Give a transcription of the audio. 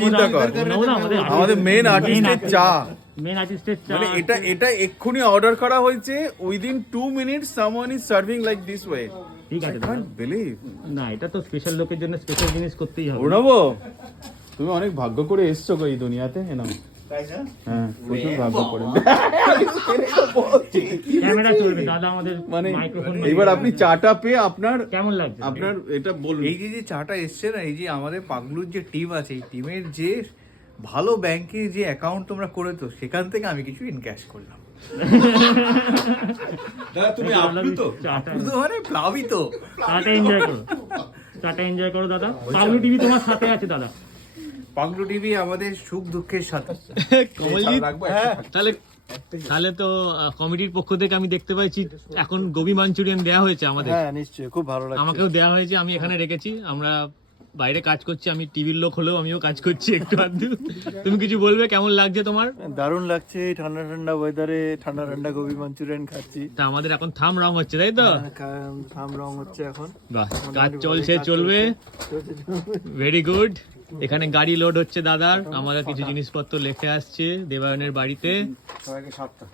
চিন্তা কর আমাদের মেন আর্টিস্টের চা মেন আর্টিস্টের চা মানে এটা এক্ষুনি অর্ডার করা হয়েছে within 2 minutes someone is serving like this way ঠিক আছে বিলিভ না এটা তো স্পেশাল লোকের জন্য স্পেশাল জিনিস করতেই হবে ওড়াবো তুমি অনেক ভাগ্য করে এসছো গো এই দুনিয়াতে এনাও হ্যাঁ প্রচুর ভাগ্য করে ক্যামেরা চলবে দাদা আমাদের মানে মাইক্রোফোন এবার আপনি চাটা পেয়ে আপনার কেমন লাগছে আপনার এটা বলুন এই যে চাটা এসছে না এই যে আমাদের পাগলুর যে টিম আছে এই টিমের যে ভালো ব্যাংকে যে অ্যাকাউন্ট তোমরা করেছো সেখান থেকে আমি কিছু ইনক্যাশ করলাম দাদা তুমি আপ্লুত শুধু মানে প্লাবিত চাটা এনজয় করো চাটা এনজয় করো দাদা পাগলু টিভি তোমার সাথে আছে দাদা পাগলু টিভি আমাদের সুখ দুঃখের সাথে কমলজিৎ তাহলে তাহলে তো কমিটির পক্ষ থেকে আমি দেখতে পাইছি এখন গোবি মাঞ্চুরিয়ান দেয়া হয়েছে আমাদের। হ্যাঁ নিশ্চয়ই, খুব ভালো লাগছে। আমাকেও দেয়া হয়েছে, আমি এখানে রেখেছি। আমরা বাইরে কাজ করছি, আমি টিভির লোক হলেও আমিও কাজ করছি একটু আধটু। তুমি কিছু বলবে, কেমন লাগছে তোমার? দারুণ লাগছে, এই ঠান্ডা ঠান্ডা ওয়েদারে ঠান্ডা ঠান্ডা গোবি মাঞ্চুরিয়ান খাচ্ছি। তা আমাদের এখন থাম রং হচ্ছে, তাই তো? থাম রং হচ্ছে এখন। বাহ, কাজ চলছে, চলবে, ভেরি গুড। এখানে গাড়ি লোড হচ্ছে দাদার, আমাদের কিছু জিনিসপত্র লেখে আসছে দেবায়নের বাড়িতে। সবাইকে 7টা